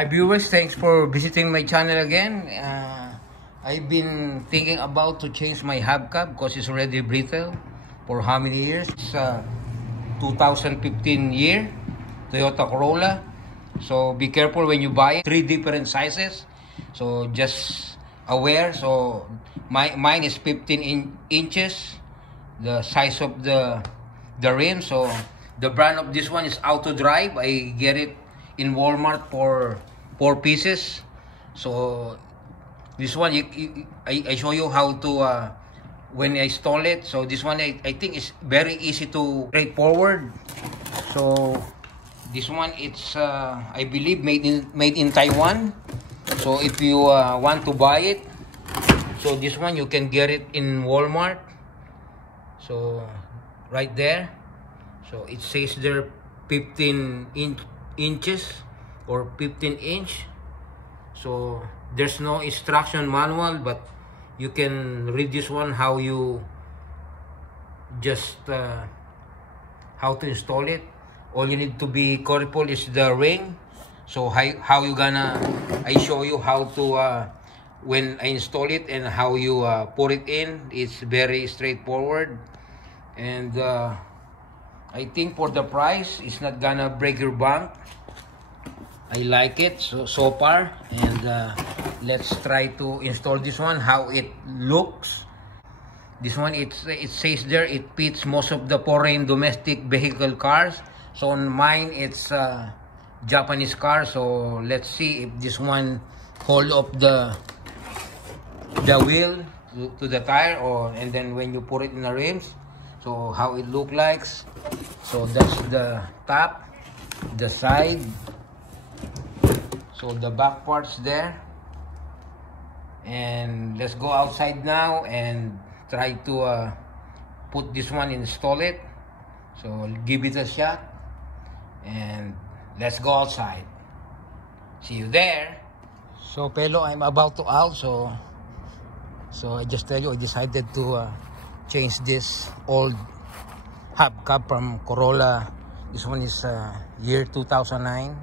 Hi viewers, thanks for visiting my channel again. I've been thinking about to change my hubcap because it's already brittle for how many years? It's 2015 year Toyota Corolla. So be careful when you buy it. 3 different sizes. So just aware. So mine is 15 inches. The size of the rim. So the brand of this one is Auto Drive. I get it in Walmart for 4 pieces. So this one I show you how to when I install it. So this one I think is very easy to straightforward. So this one it's I believe made in Taiwan. So if you want to buy it, so this one you can get it in Walmart. So right there, so it says there 15 inches or 15 inch. So there's no instruction manual, but you can read this one how you just how to install it. All you need to be careful is the ring. So how you gonna, I show you how to when I install it and how you put it in. It's very straightforward, and I think for the price it's not gonna break your bank. I like it so far, and let's try to install this one, how it looks. This one it says there it fits most of the foreign domestic vehicle cars. So on mine it's Japanese car. So let's see if this one hold up the wheel to the tire, or and then when you put it in the rims, so how it look like. So that's the top, the side, so the back parts there. And let's go outside now and try to put this one, install it. So give it a shot and let's go outside. See you there. So Pelo, I'm about to out. So I just tell you, I decided to change this old hubcap from Corolla. This one is year 2009.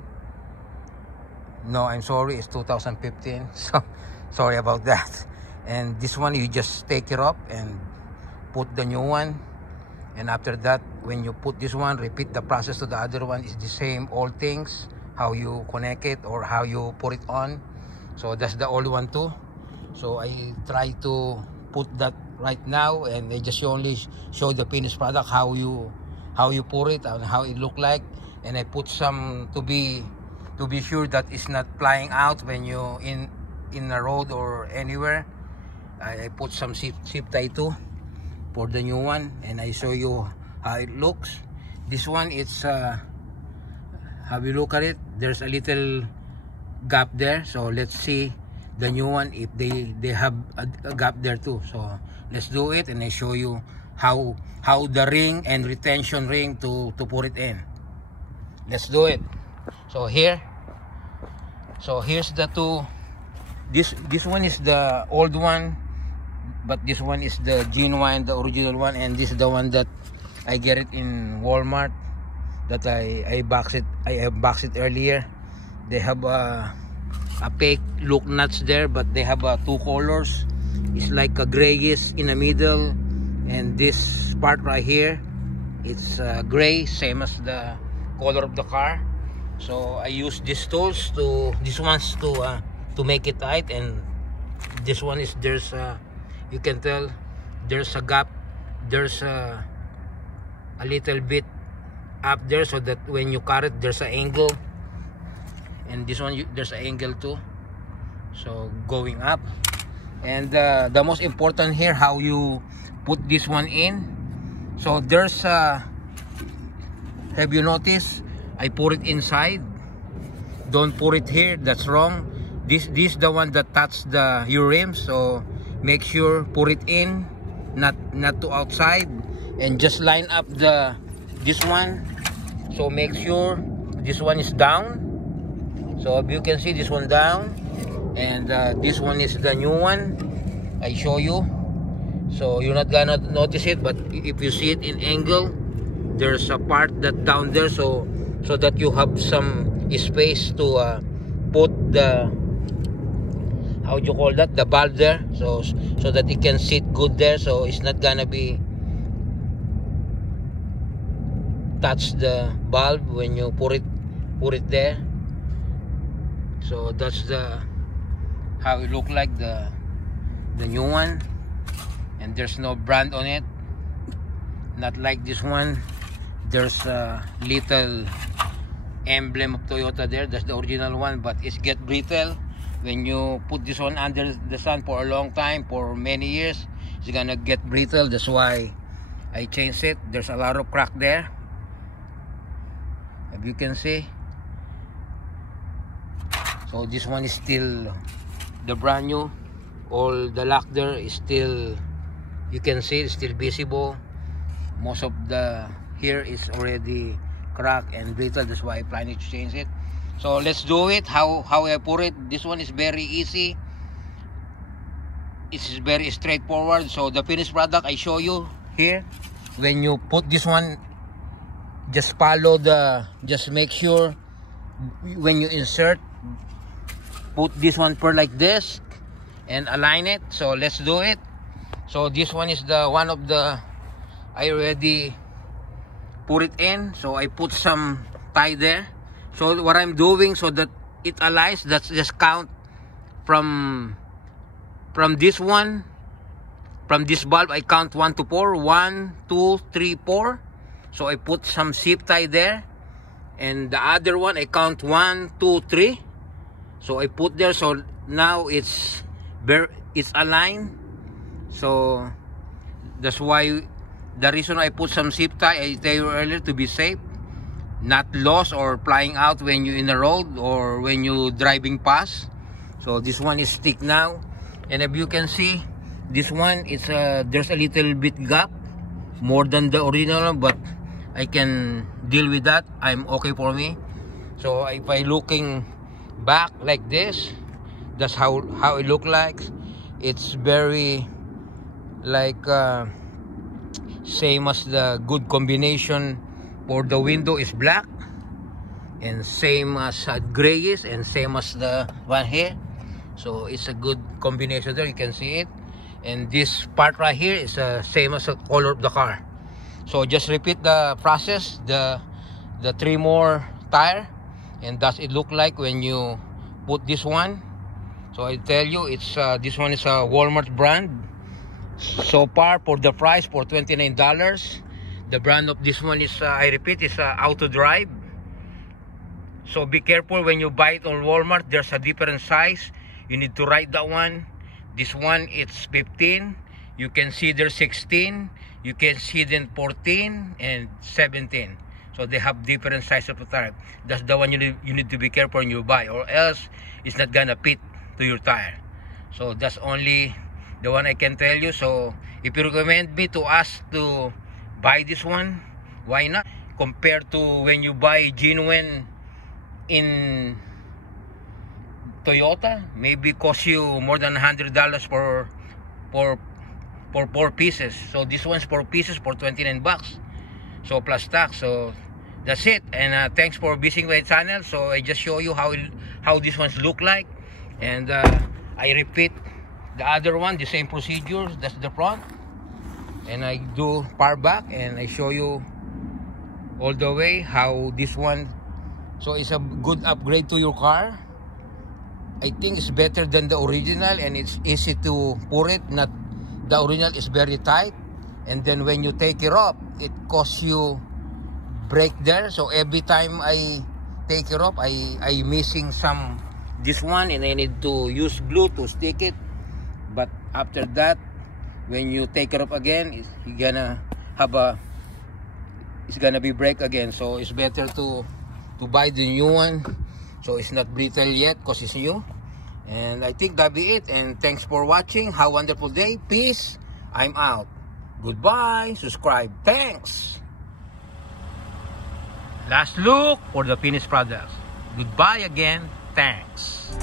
No, I'm sorry, it's 2015. So sorry about that. And this one you just take it up and put the new one. And after that, when you put this one, repeat the process to the other one. It's the same old things, how you connect it or how you put it on. So that's the old one too. So I try to put that right now, and I just only show the finished product, how you put it and how it look like. And I put some to be sure that it's not flying out when you in the road or anywhere. I put some zip tie too for the new one, and I show you how it looks. This one, it's have you look at it, there's a little gap there. So let's see the new one if they have a gap there too. So let's do it, and I show you how the ring and retention ring to put it in. Let's do it. So here's the two. This one is the old one, but this one is the genuine, the original one, and this is the one that I get it in Walmart, that I box it earlier. They have a fake look nuts there, but they have 2 colors. It's like a grayish in the middle, and this part right here, it's gray, same as the color of the car. So I use these tools to make it tight, and this one is, there's you can tell there's a gap, there's a little bit up there, so that when you cut it there's an angle. And this one there's an angle too, so going up. And the most important here, how you put this one in. So there's have you noticed I put it inside? Don't put it here, that's wrong. This the one that touch your rim. So make sure put it in, not to outside, and just line up this one. So make sure this one is down. So you can see this one down, and this one is the new one. I show you, so you're not gonna notice it, but if you see it in angle, there's a part that down there, so that you have some space to put the, how do you call that, the valve there, so that it can sit good there, so it's not gonna be touch the valve when you put it there. So that's the how it look like, the new one, and there's no brand on it, not like this one. There's a little emblem of Toyota there. That's the original one, but it's get brittle when you put this one under the sun for a long time, for many years. It's gonna get brittle. That's why I changed it. There's a lot of crack there, if you can see. So this one is still the brand new. All the lock there is still, you can see it's still visible. Most of the here is already cracked and brittle. That's why I plan to change it. So let's do it. How I put it. This one is very easy. It's very straightforward. So the finished product I show you here. When you put this one, just follow just make sure when you insert, put this one per like this and align it. So let's do it. So this one is the one of the, I already put it in. So I put some tie there. So what I'm doing, so that it aligns, that's just count from this one, from this bulb, I count 1 to 4. 1, 2, 3, 4. So I put some zip tie there, and the other one I count 1, 2, 3. So I put there. So now it's aligned. So that's why, the reason I put some zip tie, I tell you earlier, to be safe, not lost or flying out when you're in the road or when you driving past. So this one is stick now, and if you can see, this one is there's a little bit gap more than the original, but I can deal with that. I'm okay for me. So if I looking back like this, that's how it look like. It's very like same as the good combination for the window is black, and same as grayish, and same as the one here. So it's a good combination there, you can see it. And this part right here is same as the color of the car. So just repeat the process, the 3 more tire, and that's it look like when you put this one. So I tell you, it's this one is a Walmart brand. So far for the price, for $29. The brand of this one is, I repeat, is Auto Drive. So be careful when you buy it on Walmart. There's a different size. You need to write that one. This one, it's 15. You can see there's 16. You can see then 14 and 17. So they have different size of the tire. That's the one you need to be careful when you buy, or else it's not gonna fit to your tire. So that's only the one I can tell you. So if you recommend me to us to buy this one, why not? Compared to when you buy genuine in Toyota, maybe cost you more than $100 for 4 pieces. So this one's 4 pieces for $29, so plus tax. So that's it. And thanks for visiting my channel. So I just show you how these ones look like, and I repeat the other one, the same procedure. That's the front, and I do power back, and I show you all the way how this one. So it's a good upgrade to your car. I think it's better than the original, and it's easy to pour it. Not the original is very tight, and then when you take it off, it costs you break there. So every time I take it off, I missing some this one, and I need to use glue to stick it. But after that, when you take it off again, it's gonna be break again. So it's better to buy the new one, so it's not brittle yet because it's new. And I think that'll be it. And thanks for watching. Have a wonderful day. Peace. I'm out. Goodbye. Subscribe. Thanks. Last look for the finished products. Goodbye again. Thanks.